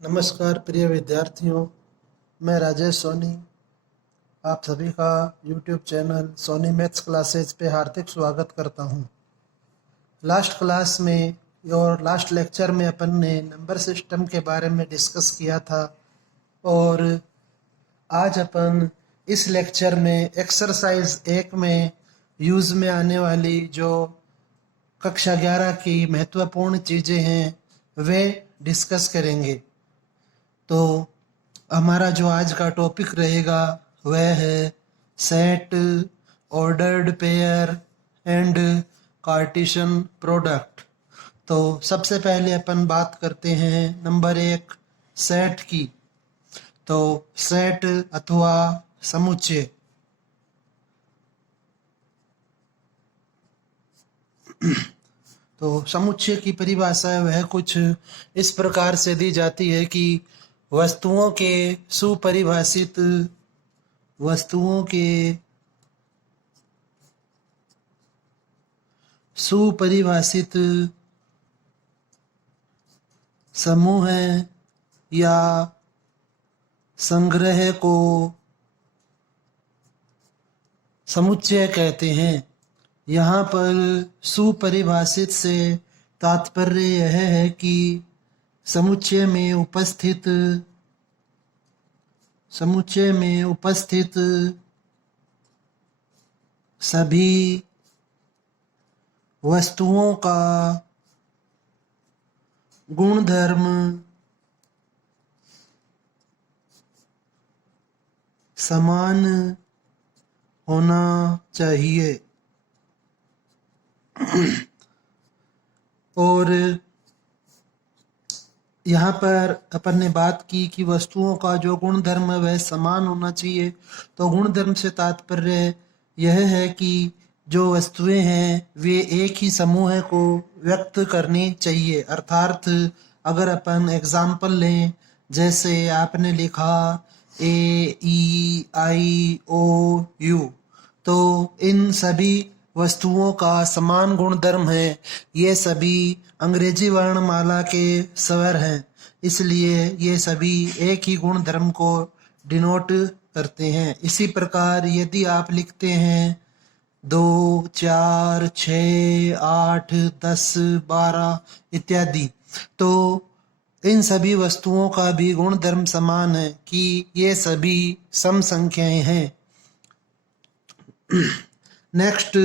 नमस्कार प्रिय विद्यार्थियों, मैं राजेश सोनी आप सभी का YouTube channel Soni maths classes पे हार्दिक स्वागत करता हूँ। लास्ट क्लास में और लास्ट लेक्चर में अपन ने नंबर सिस्टम के बारे में डिस्कस किया था और आज अपन इस लेक्चर में एक्सरसाइज 1 में यूज़ में आने वाली जो कक्षा 11 की महत्वपूर्ण चीज़ें हैं वे डिस्कस करेंगे। तो हमारा जो आज का टॉपिक रहेगा वह है set, ordered pair and Cartesian product. तो सबसे पहले अपन बात करते हैं नंबर 1 सेट की। तो सेट अथवा समुच्चय, तो समुच्चय की परिभाषा वह कुछ इस प्रकार से दी जाती है कि वस्तुओं के सुपरिभाषित वस्तुओं के सुपरिभाषित समूह या संग्रह को समुच्चय कहते हैं। यहाँ पर सुपरिभाषित से तात्पर्य यह है कि समुच्चय में उपस्थित सभी वस्तुओं का गुणधर्म समान होना चाहिए। और यहाँ पर अपन ने बात की कि वस्तुओं का जो गुणधर्म है वह समान होना चाहिए। तो गुणधर्म से तात्पर्य यह है कि जो वस्तुएं हैं वे एक ही समूह को व्यक्त करनी चाहिए। अर्थात अगर अपन एग्जाम्पल लें, जैसे आपने लिखा AEIOU, तो इन सभी वस्तुओं का समान गुणधर्म है। ये सभी अंग्रेजी वर्णमाला के स्वर हैं, इसलिए ये सभी एक ही गुणधर्म को डिनोट करते हैं। इसी प्रकार यदि आप लिखते हैं 2, 4, 6, 8, 10, 12 इत्यादि, तो इन सभी वस्तुओं का भी गुणधर्म समान है कि ये सभी सम संख्याएं हैं। नेक्स्ट,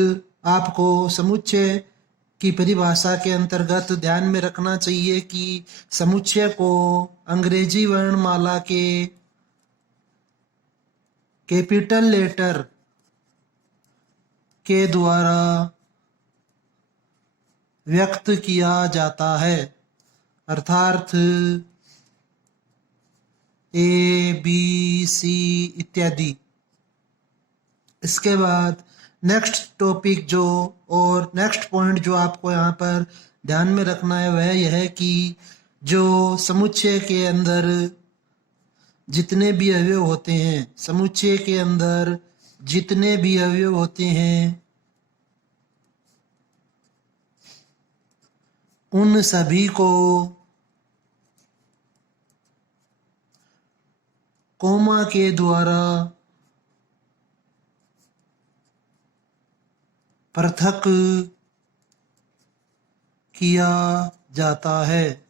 आपको समुच्चय की परिभाषा के अंतर्गत ध्यान में रखना चाहिए कि समुच्चय को अंग्रेजी वर्णमाला के कैपिटल लेटर के द्वारा व्यक्त किया जाता है, अर्थात ABC इत्यादि। इसके बाद नेक्स्ट टॉपिक जो और नेक्स्ट पॉइंट जो आपको यहाँ पर ध्यान में रखना है वह यह है कि जो समुच्चय के अंदर जितने भी अवयव होते हैं, समुच्चय के अंदर जितने भी अवयव होते हैं उन सभी को कोमा के द्वारा पृथक किया जाता है।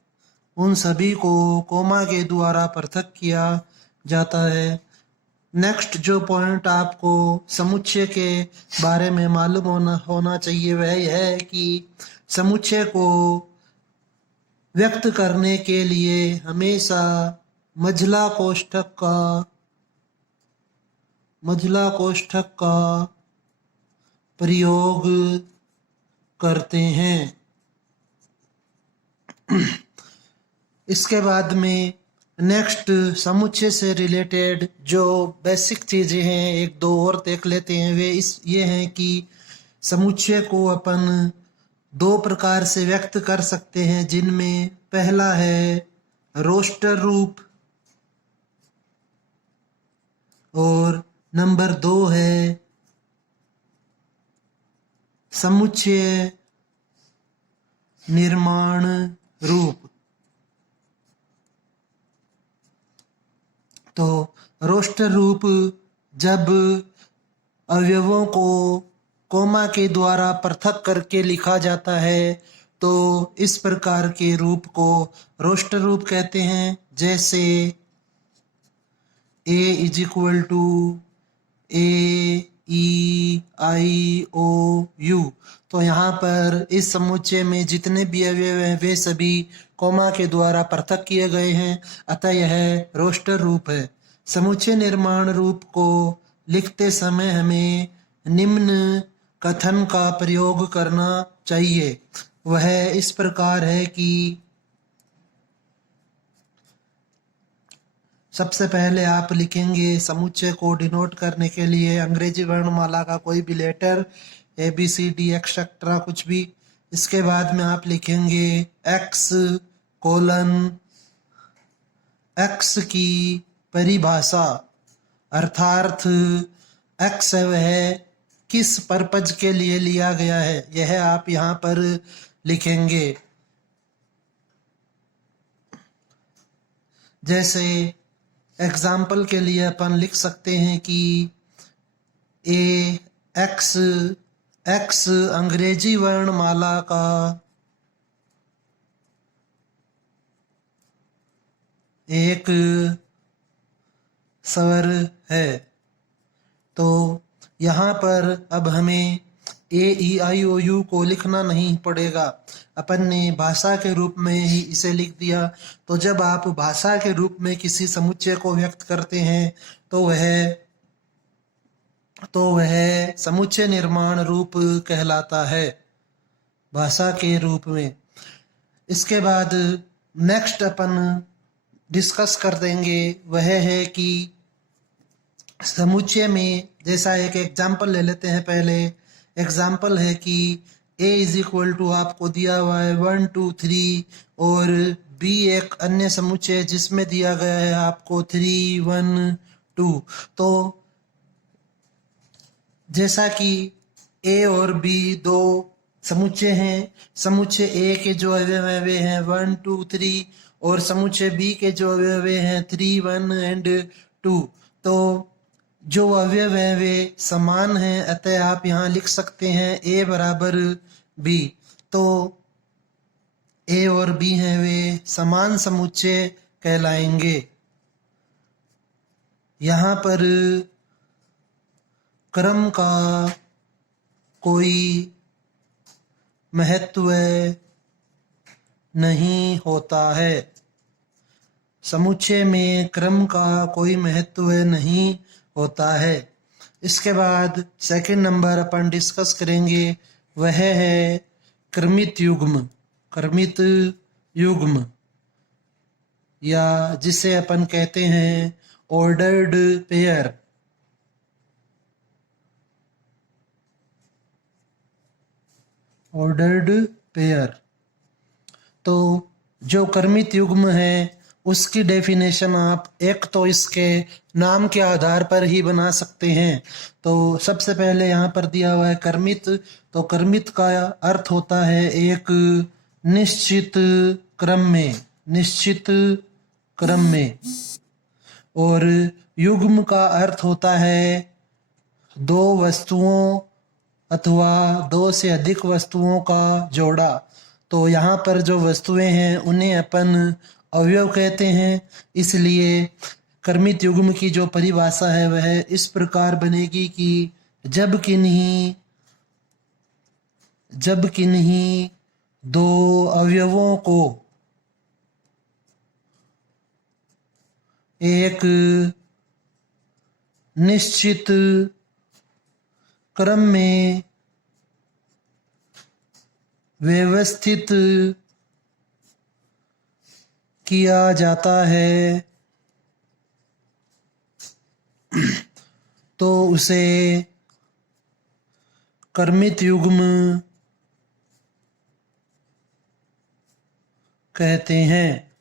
उन सभी को कोमा के द्वारा पृथक किया जाता है। नेक्स्ट जो पॉइंट आपको समुच्चय के बारे में मालूम होना चाहिए वह यह है कि समुच्चय को व्यक्त करने के लिए हमेशा मझला कोष्ठक का प्रयोग करते हैं। इसके बाद में नेक्स्ट समुच्चय से रिलेटेड जो बेसिक चीजें हैं एक दो और देख लेते हैं। वे ये हैं कि समुच्चय को अपन दो प्रकार से व्यक्त कर सकते हैं, जिनमें पहला है रोस्टर रूप और नंबर 2 है समुच्चय निर्माण रूप। रोस्टर रूप जब अवयवों को कोमा के द्वारा पृथक करके लिखा जाता है तो इस प्रकार के रूप को रोस्टर रूप कहते हैं। जैसे A is equal to AEIOU। तो यहाँ पर इस समुच्चय में जितने भी अवयव हैं वे सभी कोमा के द्वारा पृथक किए गए हैं, अतः यह रोस्टर रूप है। समुच्चय निर्माण रूप को लिखते समय हमें निम्न कथन का प्रयोग करना चाहिए। वह इस प्रकार है कि सबसे पहले आप लिखेंगे समुच्चय को डिनोट करने के लिए अंग्रेजी वर्णमाला का कोई भी लेटर ABCD एक्सेट्रा कुछ भी। इसके बाद में आप लिखेंगे x कोलन x की परिभाषा, अर्थात x वह किस पर्पज के लिए लिया गया है यह आप यहाँ पर लिखेंगे। जैसे एग्जाम्पल के लिए अपन लिख सकते हैं कि x अंग्रेजी वर्णमाला का एक स्वर है। तो यहाँ पर अब हमें AEIOU को लिखना नहीं पड़ेगा, अपन ने भाषा के रूप में ही इसे लिख दिया। तो जब आप भाषा के रूप में किसी समुच्चय को व्यक्त करते हैं तो वह समुच्चय निर्माण रूप कहलाता है भाषा के रूप में। इसके बाद नेक्स्ट अपन डिस्कस कर देंगे वह है कि समुच्चय में, जैसा एक एग्जाम्पल ले लेते हैं। पहले एग्जाम्पल है कि A इज इक्वल टू आपको दिया हुआ है 1 2 3 और B एक अन्य समुच्चय जिसमें दिया गया है आपको 3 1 2। तो जैसा कि A और B दो समुच्चय हैं, समुच्चय A के जो अवयव हैं वे हैं 1 2 3 और समुच्चय B के जो अवयव हैं 3 1 एंड 2। तो जो अवयव हैं वे समान हैं, अतः आप यहाँ लिख सकते हैं A बराबर B। तो A और B हैं वे समान समुच्चय कहलाएंगे। यहाँ पर क्रम का कोई महत्व नहीं होता है, समुच्चय में क्रम का कोई महत्व नहीं होता है। इसके बाद सेकंड नंबर अपन डिस्कस करेंगे वह है क्रमित युग्म। क्रमित युग्म या जिसे अपन कहते हैं ऑर्डर्ड पेयर। Ordered pair. तो जो क्रमित युग्म है उसकी डेफिनेशन आप एक तो इसके नाम के आधार पर ही बना सकते हैं। तो सबसे पहले यहाँ पर दिया हुआ है क्रमित। तो क्रमित का अर्थ होता है एक निश्चित क्रम में, निश्चित क्रम में। और युग्म का अर्थ होता है दो वस्तुओं अथवा दो से अधिक वस्तुओं का जोड़ा। तो यहाँ पर जो वस्तुएं हैं उन्हें अपन अवयव कहते हैं। इसलिए क्रमित युग्म की जो परिभाषा है वह इस प्रकार बनेगी कि जब किन्हीं दो अवयवों को एक निश्चित क्रम में व्यवस्थित किया जाता है तो उसे क्रमित युग्म कहते हैं।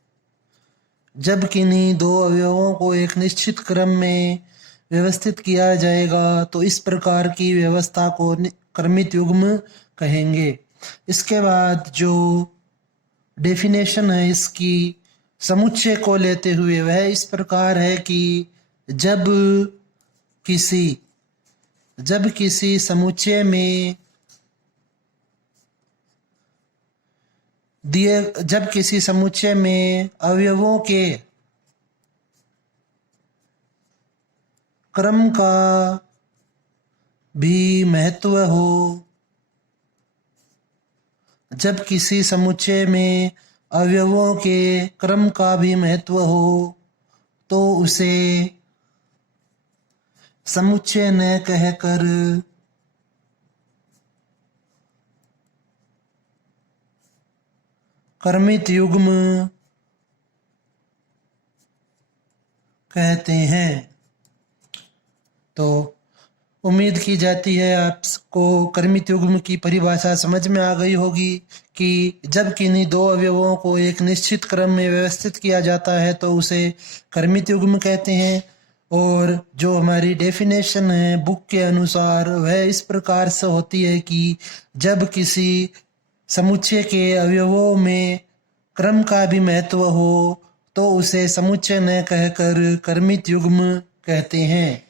जब किन्हीं दो अवयवों को एक निश्चित क्रम में व्यवस्थित किया जाएगा तो इस प्रकार की व्यवस्था को क्रमित युग्म कहेंगे। इसके बाद जो डेफिनेशन है इसकी समुच्चय को लेते हुए वह इस प्रकार है कि जब किसी समुच्चय में अवयवों के क्रम का भी महत्व हो, जब किसी समुच्चय में अवयवों के क्रम का भी महत्व हो तो उसे समुच्चय न कहकर कर्मित युग्म कहते हैं। तो उम्मीद की जाती है आपको कर्मित युग्म की परिभाषा समझ में आ गई होगी कि जब किन्हीं दो अवयवों को एक निश्चित क्रम में व्यवस्थित किया जाता है तो उसे कर्मित युग्म कहते हैं। और जो हमारी डेफिनेशन है बुक के अनुसार वह इस प्रकार से होती है कि जब किसी समुच्चय के अवयवों में क्रम का भी महत्व हो तो उसे समुच्चय न कहकर कर्मित युग्म कहते हैं।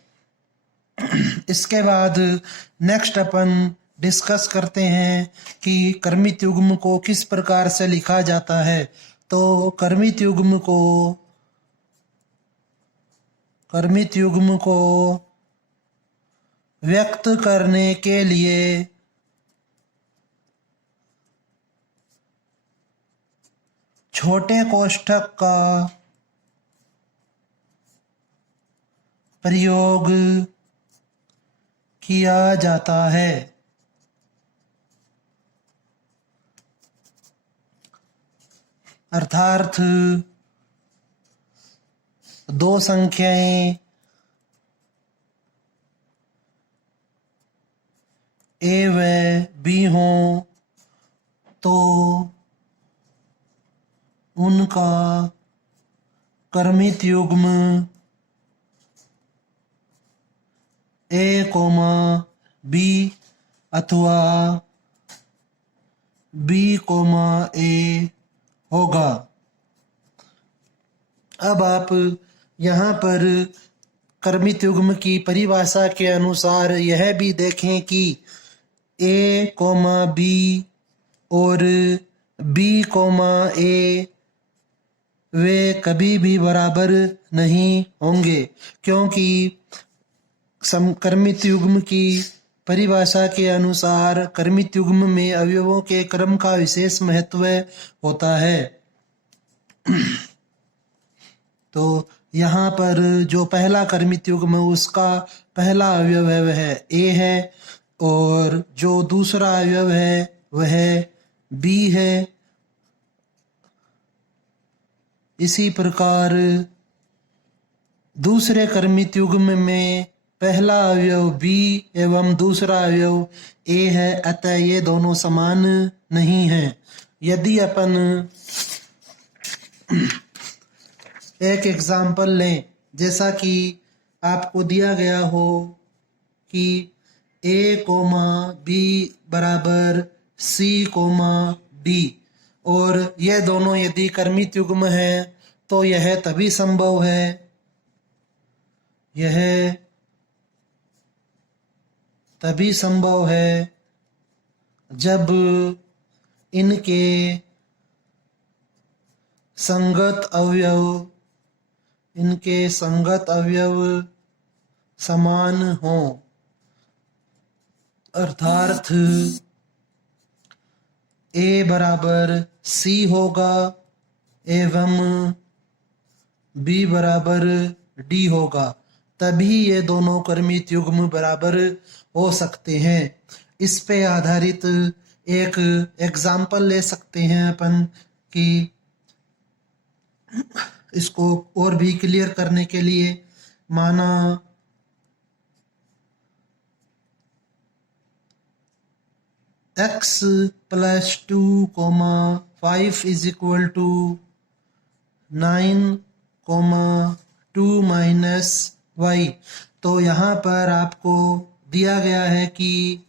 इसके बाद नेक्स्ट अपन डिस्कस करते हैं कि कर्मित युग्म को किस प्रकार से लिखा जाता है। तो कर्मित युग्म को व्यक्त करने के लिए छोटे कोष्ठक का प्रयोग किया जाता है। अर्थात दो संख्याएं ए व बी हों तो उनका कर्मित युग्म ए कोमा बी अथवा बी कोमा ए होगा। अब आप यहाँ पर कर्मित युग्म की परिभाषा के अनुसार यह भी देखें कि ए कोमा बी और बी कोमा ए वे कभी भी बराबर नहीं होंगे, क्योंकि कर्मित युग्म की परिभाषा के अनुसार कर्मित युग्म में अवयवों के क्रम का विशेष महत्व होता है। तो यहाँ पर जो पहला कर्मित युग्म उसका पहला अवयव है वह ए है और जो दूसरा अवयव है वह बी है। इसी प्रकार दूसरे कर्मित युग्म में पहला अवयव बी एवं दूसरा अवयव ए है, अतः ये दोनों समान नहीं हैं। यदि अपन एक एग्जाम्पल लें, जैसा कि आपको दिया गया हो कि ए कोमा बी बराबर सी कोमा डी, और यह दोनों यदि कर्मित युग्म है तो यह तभी संभव है जब इनके संगत अवयव समान हों। अर्थात ए बराबर सी होगा एवं बी बराबर डी होगा, तभी ये दोनों कर्मित युग्म बराबर हो सकते हैं। इस पे आधारित एक एग्जाम्पल ले सकते हैं अपन कि इसको और भी क्लियर करने के लिए। माना x + 2, 5 = 9, 2 - y। तो यहाँ पर आपको दिया गया है कि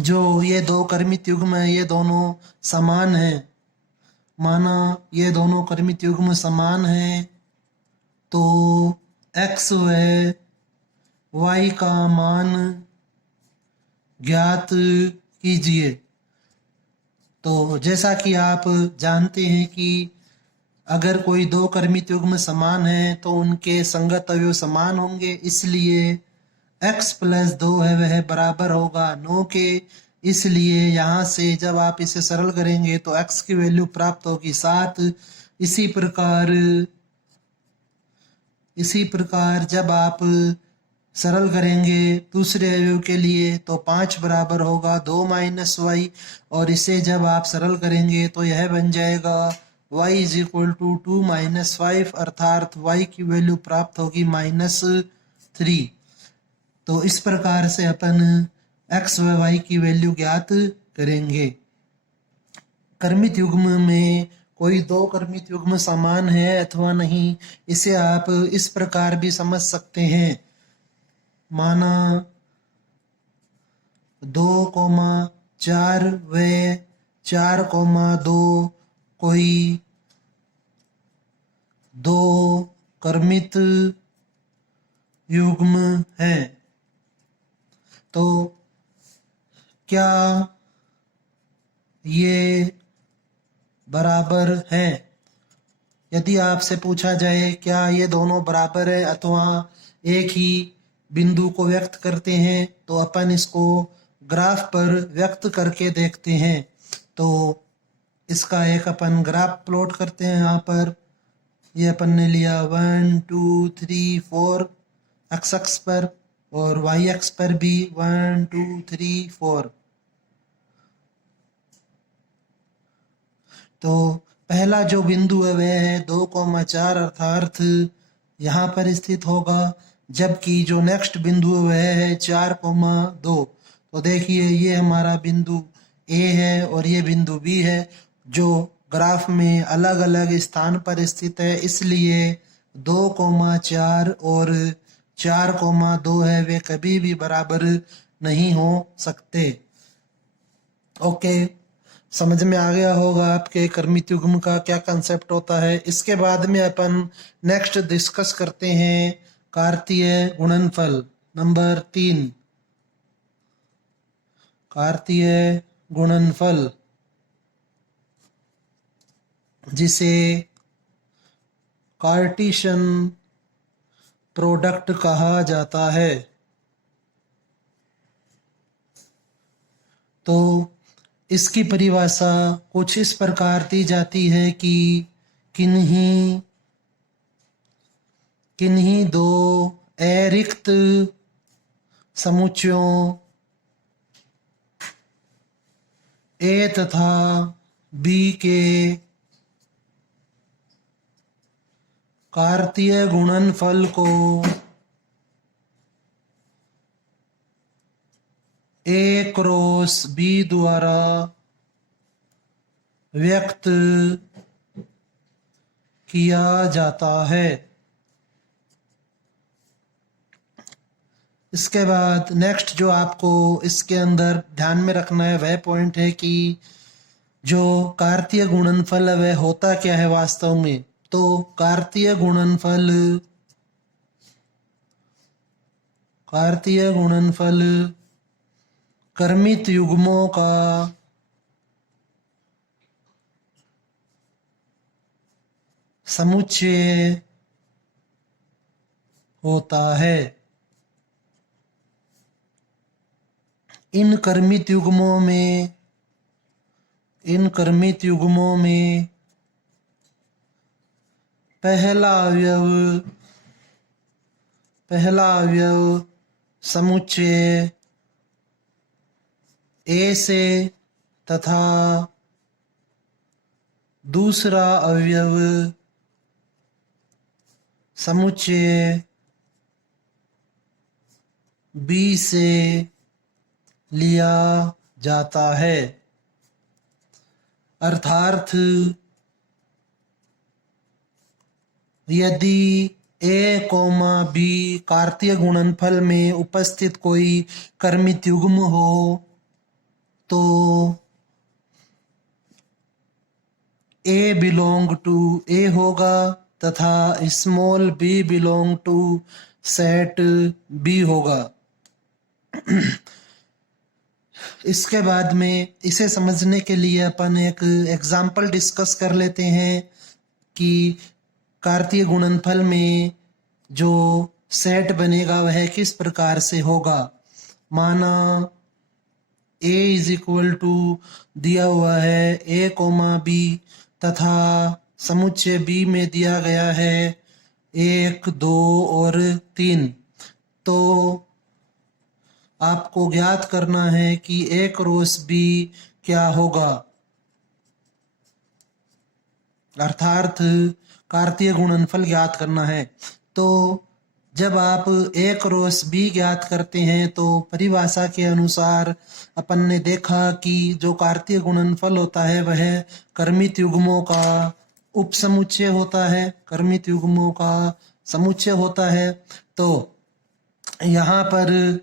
जो ये दो कर्मित युग्म है ये दोनों समान हैं। माना ये दोनों कर्मित युग्म समान हैं तो x व y का मान ज्ञात कीजिए। तो जैसा कि आप जानते हैं कि अगर कोई दो क्रमित युग्म समान है तो उनके संगत अवयव समान होंगे, इसलिए x प्लस 2 है वह बराबर होगा 9 के। इसलिए यहाँ से जब आप इसे सरल करेंगे तो x की वैल्यू प्राप्त होगी 7। इसी प्रकार जब आप सरल करेंगे दूसरे अवयव के लिए तो 5 बराबर होगा 2 माइनस वाई, और इसे जब आप सरल करेंगे तो यह बन जाएगा y is equal to 2 minus 5, अर्थात y की वैल्यू प्राप्त होगी -3। तो इस प्रकार से अपन x व y की वैल्यू ज्ञात करेंगे। क्रमित युग्म में कोई दो क्रमित युग्म समान है अथवा नहीं, इसे आप इस प्रकार भी समझ सकते हैं। माना 2,4 व 4,2 कोई दो क्रमित युग्म है, तो क्या ये बराबर है? यदि आपसे पूछा जाए क्या ये दोनों बराबर है अथवा एक ही बिंदु को व्यक्त करते हैं, तो अपन इसको ग्राफ पर व्यक्त करके देखते हैं। तो इसका एक अपन ग्राफ प्लॉट करते हैं। यहाँ पर ये अपन ने लिया 1 2 3 4 एक्स अक्ष पर, और वाई अक्ष पर भी 1 2 3 4। तो पहला जो बिंदु है वह है 2,4 अर्थात यहाँ पर स्थित होगा, जबकि जो नेक्स्ट बिंदु है वह है 4,2। तो देखिए ये हमारा बिंदु ए है और ये बिंदु बी है, जो ग्राफ में अलग अलग स्थान पर स्थित है, इसलिए 2,4 और 4,2 है वे कभी भी बराबर नहीं हो सकते। ओके, समझ में आ गया होगा आपके क्रमित युग्म का क्या कंसेप्ट होता है। इसके बाद में अपन नेक्स्ट डिस्कस करते हैं कार्तीय गुणनफल नंबर 3। कार्तीय गुणनफल जिसे कार्टीशन प्रोडक्ट कहा जाता है। तो इसकी परिभाषा कुछ इस प्रकार दी जाती है कि किन्हीं दो अरिक्त समुच्चयों ए तथा बी के कार्तीय गुणनफल को ए क्रॉस बी द्वारा व्यक्त किया जाता है। इसके बाद नेक्स्ट जो आपको इसके अंदर ध्यान में रखना है वह पॉइंट है कि जो कार्तीय गुणनफल है वह होता क्या है वास्तव में। तो कार्तीय गुणनफल क्रमित युग्मों का समुच्चय होता है। इन क्रमित युग्मों में पहला अवयव समुच्चय ए से तथा दूसरा अवयव समुच्चय बी से लिया जाता है। अर्थात यदि ए कोमा बी कार्तीय गुणनफल में उपस्थित कोई क्रमित युग्म हो तो ए बिलोंग टू ए होगा तथा small B belong to set B होगा। इसके बाद में इसे समझने के लिए अपन एक एग्जाम्पल डिस्कस कर लेते हैं कि कार्तीय गुणनफल में जो सेट बनेगा वह किस प्रकार से होगा। माना a इज इक्वल टू दिया हुआ है a कोमा b तथा समुच्चय b में दिया गया है 1, 2 और 3। तो आपको ज्ञात करना है कि a क्रॉस b क्या होगा, अर्थात कार्तीय गुणनफल ज्ञात करना है। तो जब आप a क्रॉस b ज्ञात करते हैं तो परिभाषा के अनुसार अपन ने देखा कि जो कार्तीय गुणनफल होता है वह क्रमित युग्मों का उपसमुच्चय होता है, क्रमित युग्मों का समुच्चय होता है। तो यहाँ पर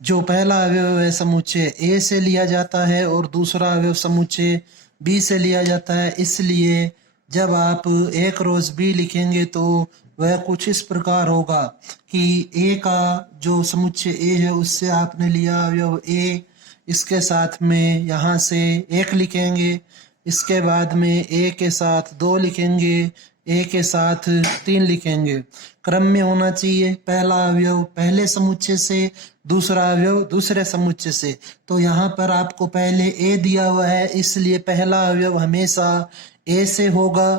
जो पहला अवयव है समुच्चय a से लिया जाता है और दूसरा अवयव समुच्चय b से लिया जाता है। इसलिए जब आप a क्रॉस b लिखेंगे तो वह कुछ इस प्रकार होगा कि a का जो समुच्चय a है उससे आपने लिया अवयव a, इसके साथ में यहाँ से 1 लिखेंगे, इसके बाद में a के साथ 2 लिखेंगे, a के साथ 3 लिखेंगे। क्रम में होना चाहिए, पहला अवयव पहले समुच्चय से, दूसरा अवयव दूसरे समुच्चय से। तो यहाँ पर आपको पहले a दिया हुआ है इसलिए पहला अवयव हमेशा a से होगा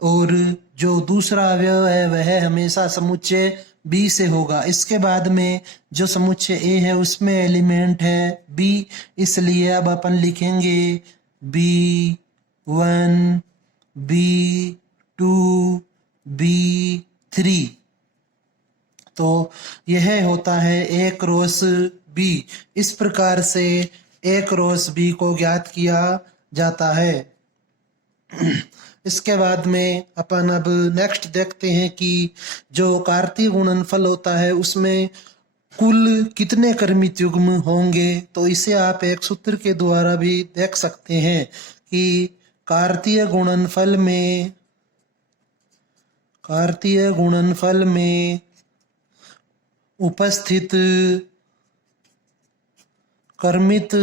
और जो दूसरा अवयव है वह हमेशा समुच्चय b से होगा। इसके बाद में जो समुच्चय a है उसमें एलिमेंट है b, इसलिए अब अपन लिखेंगे b1, b2, b3। तो यह होता है a क्रॉस b। इस प्रकार से a क्रॉस b को ज्ञात किया जाता है। इसके बाद में अपन अब नेक्स्ट देखते हैं कि जो कार्तीय गुणनफल होता है उसमें कुल कितने क्रमित युग्म होंगे। तो इसे आप एक सूत्र के द्वारा भी देख सकते हैं कि कार्तीय गुणनफल में उपस्थित क्रमित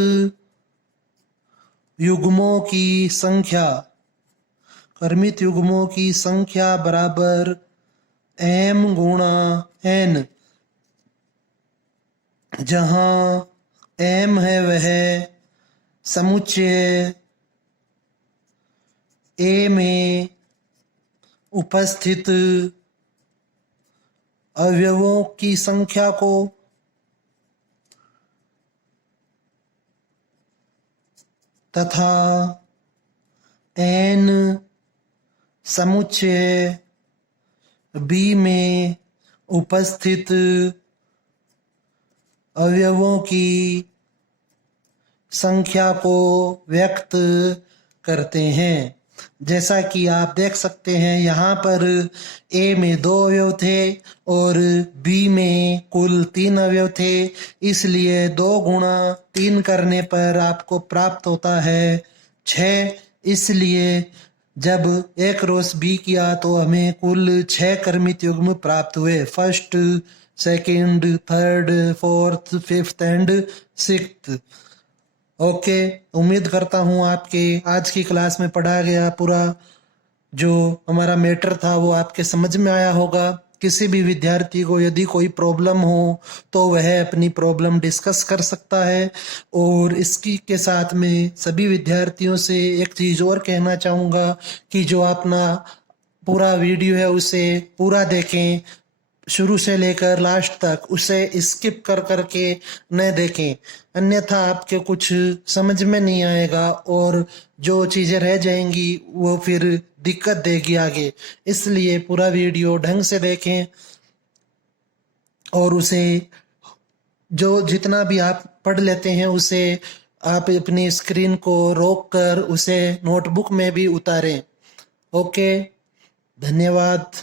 युग्मों की संख्या बराबर m गुणा n, जहाँ m है वह समुच्चय a में उपस्थित अवयवों की संख्या को तथा n समुच्चय b में उपस्थित अवयवों की संख्या को व्यक्त करते हैं। जैसा कि आप देख सकते हैं यहाँ पर a में 2 अवयव थे और b में कुल 3 अवयव थे, इसलिए 2 गुणा 3 करने पर आपको प्राप्त होता है 6। इसलिए जब a क्रॉस b किया तो हमें कुल 6 क्रमित युग्म प्राप्त हुए, first, second, third, fourth, fifth and sixth. Okay, उम्मीद करता हूँ आपके आज की क्लास में पढ़ाया गया पूरा जो हमारा मैटर था वो आपके समझ में आया होगा। किसी भी विद्यार्थी को यदि कोई प्रॉब्लम हो तो वह अपनी प्रॉब्लम डिस्कस कर सकता है। और इसकी के साथ में सभी विद्यार्थियों से एक चीज़ और कहना चाहूँगा कि जो अपना पूरा वीडियो है उसे पूरा देखें, शुरू से लेकर लास्ट तक, उसे स्किप कर करके न देखें, अन्यथा आपके कुछ समझ में नहीं आएगा और जो चीज़ें रह जाएंगी वो फिर दिक्कत देगी आगे। इसलिए पूरा वीडियो ढंग से देखें और उसे जो जितना भी आप पढ़ लेते हैं उसे आप अपनी स्क्रीन को रोक कर उसे नोटबुक में भी उतारें। ओके, धन्यवाद।